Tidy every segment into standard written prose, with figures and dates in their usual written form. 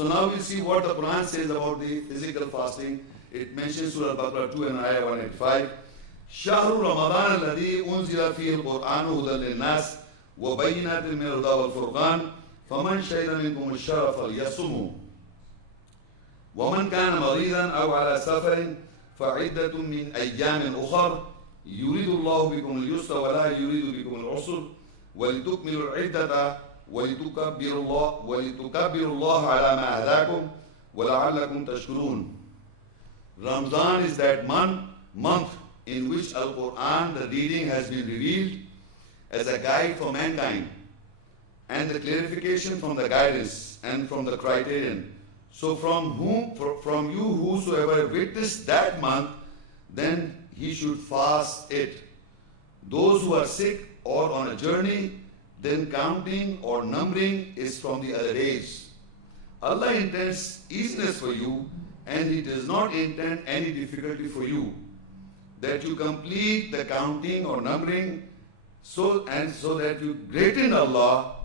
So now we'll see what the Quran says about the physical fasting. It mentions Surah Al-Baqarah 2 and Ayah 185. شهر رمضان الذي أنزل فيه القرآن هدى للناس وبينات من الهدى والفرقان فمن شهد منكم الشهر فليصمه ومن كان مريضا أو على سفر فعدة من أيام أخر يريد الله بكم اليسر ولا يريد بكم العسر ولتكملوا العدة ولتكبروا الله على ما هداكم ولعلكم تشكرون. Ramadan is that month in which Al-Quran, the reading, has been revealed as a guide for mankind, and the clarification from the guidance and from the criterion. So from you whosoever witnessed that month, then he should fast it. Those who are sick or on a journey, then counting or numbering is from the other days. Allah intends easiness for you, and He does not intend any difficulty for you, that you complete the counting or numbering so that you greaten Allah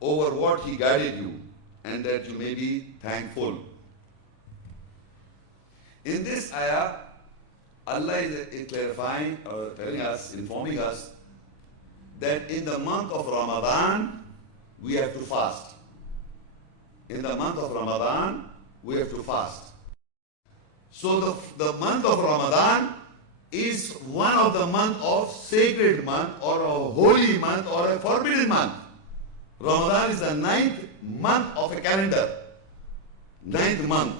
over what He guided you, and that you may be thankful. In this ayah, Allah is clarifying or telling us, informing us, that in the month of Ramadan, we have to fast. In the month of Ramadan, we have to fast. So the month of Ramadan is one of the month of sacred month or a holy month or a forbidden month. Ramadan is the 9th month of a calendar. 9th month.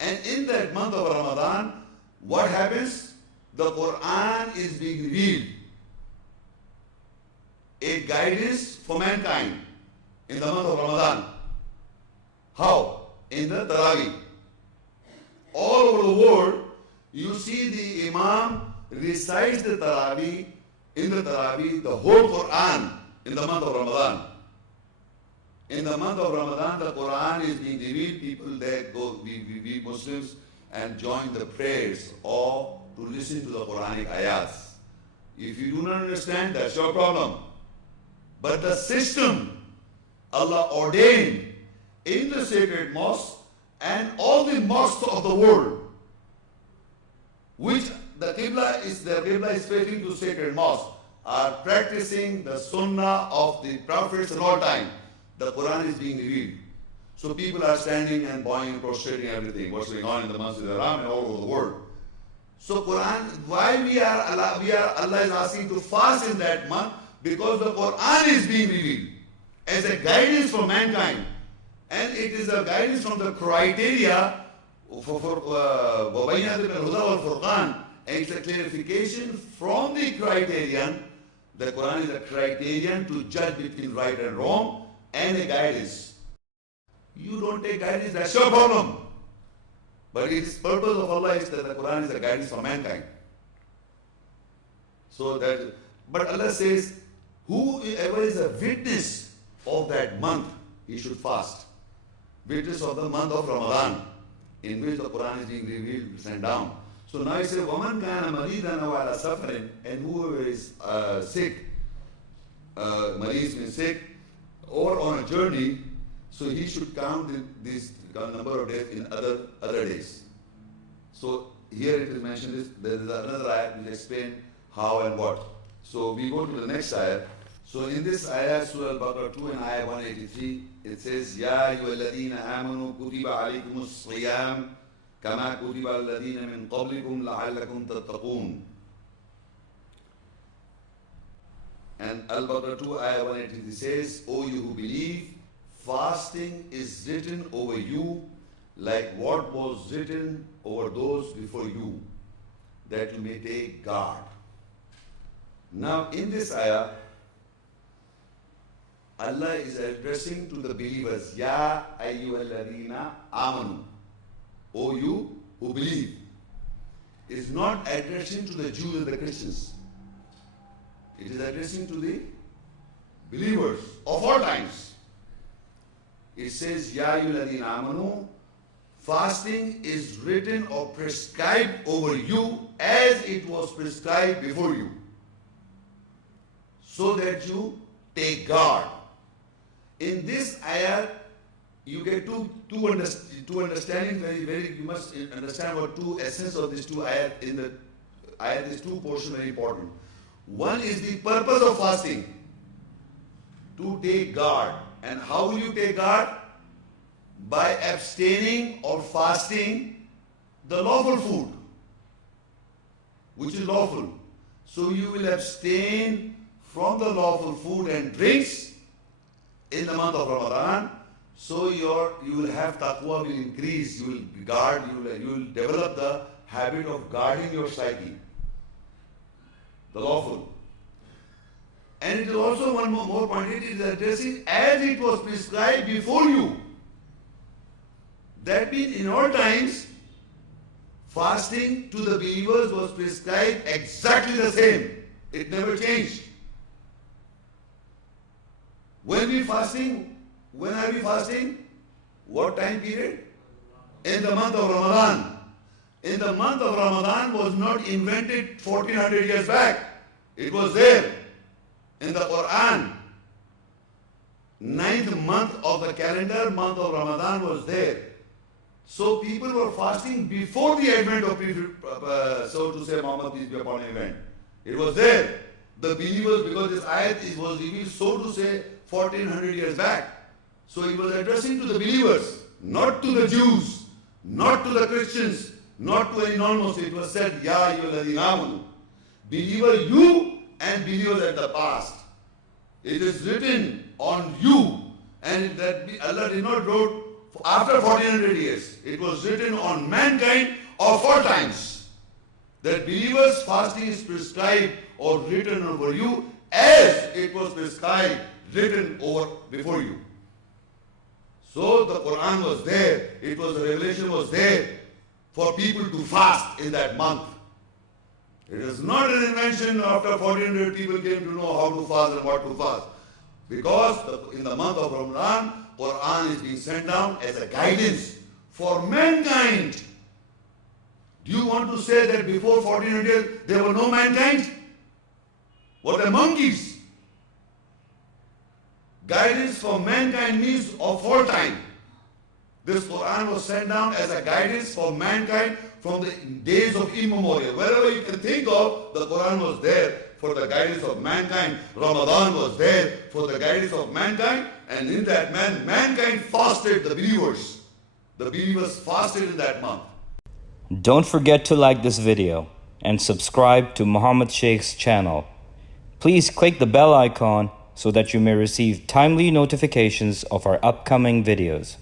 And in that month of Ramadan, what happens? The Quran is being revealed. A guidance for mankind in the month of Ramadan. How? In the Taraweeh. All over the world, you see the Imam recites the Taraweeh, in the Taraweeh, the whole Quran in the month of Ramadan. In the month of Ramadan, the Quran is being revealed. People there go, we Muslims, and join the prayers or to listen to the Quranic ayats. If you do not understand, that's your problem. But the system Allah ordained in the sacred mosque and all the mosques of the world, which the Qibla is facing to sacred mosque, are practicing the Sunnah of the Prophets in all time. The Quran is being revealed. So people are standing and bowing and prostrating everything, what's going on in the Masjid al-Haram and all over the world. So Quran, why Allah is asking to fast in that month? Because the Quran is being revealed as a guidance for mankind. And it is a guidance from the criteria for وَبَيْنَاتٍ مِنَ الْهُدَى وَالْفُرْقَانِ. And it's a clarification from the criterion. The Quran is a criterion to judge between right and wrong and a guidance. You don't take guidance, that's your problem. But it is purpose of Allah is that the Quran is a guidance for mankind. So that, but Allah says, whoever is a witness of that month, he should fast. Witness of the month of Ramadan, in which the Quran is being revealed, sent down. So now he says, وَمَنْ كَانَ مَرِيدًا أَوْ عَلَى سَفَرٍ, and whoever is sick, mareez means sick, or on a journey, so he should count this number of days in other days. So here it is mentioned, there is another ayah which explains how and what. So we go to the next ayah. So in this ayah, Surah Al-Baqarah 2 and ayah 183, it says, يَا أَيُّهَا الَّذِينَ آمَنُوا كُتِبَ عَلَيْكُمُ الصِّيَامُ كَمَا كُتِبَ الَّذِينَ مِنْ قَبْلِكُمْ لَعَلَّكُمْ تَتَّقُونَ. And Al-Baqarah 2 ayah 183 says, O you who believe, fasting is written over you like what was written over those before you, that you may take guard. Now in this ayah, Allah is addressing to the believers, Ya ayyuhalladhina amanu, O you who believe. Is not addressing to the Jews and the Christians. It is addressing to the believers of all times. It says, Ya ayyuhalladhina amanu, fasting is written or prescribed over you as it was prescribed before you, so that you take guard. In this ayah, you get two understanding. You must understand what two essence of these two ayat in the ayat. These two portions very important. One is the purpose of fasting, to take guard. And how will you take guard? By abstaining or fasting the lawful food, which is lawful. So you will abstain from the lawful food and drinks in the month of Ramadan. So you will have taqwa will increase. You will guard. You will develop the habit of guarding your psyche, the lawful. And it is also one more point. It is addressing as it was prescribed before you. That means in all times, fasting to the believers was prescribed exactly the same. It never changed. When are we fasting? What time period? In the month of Ramadan. In the month of Ramadan was not invented 1400 years back. It was there in the Quran. 9th month of the calendar, month of Ramadan was there. So people were fasting before the advent of, so to say, Muhammad peace be upon him event. It was there. The believers, because this ayat was revealed, so to say, 1400 years back. So he was addressing to the believers, not to the Jews, not to the Christians, not to any non-Muslim. It was said, Ya ayyuhalladhina amanu. Believer you and believers at the past. It is written on you, and that Allah did not wrote after 1400 years. It was written on mankind of all times. That believers fasting is prescribed or written over you as it was prescribed, written over before you. So the Quran was there, the revelation was there for people to fast in that month. It is not an invention after 1400 people came to know how to fast and what to fast. Because in the month of Ramadan, Quran is being sent down as a guidance for mankind. Do you want to say that before 1400 there were no mankind? What are monkeys? Guidance for mankind means of all time. This Quran was sent down as a guidance for mankind from the days of immemorial. Wherever you can think of, the Quran was there for the guidance of mankind. Ramadan was there for the guidance of mankind. And in that mankind fasted, the believers. The believers fasted in that month. Don't forget to like this video and subscribe to Muhammad Sheikh's channel. Please click the bell icon so that you may receive timely notifications of our upcoming videos.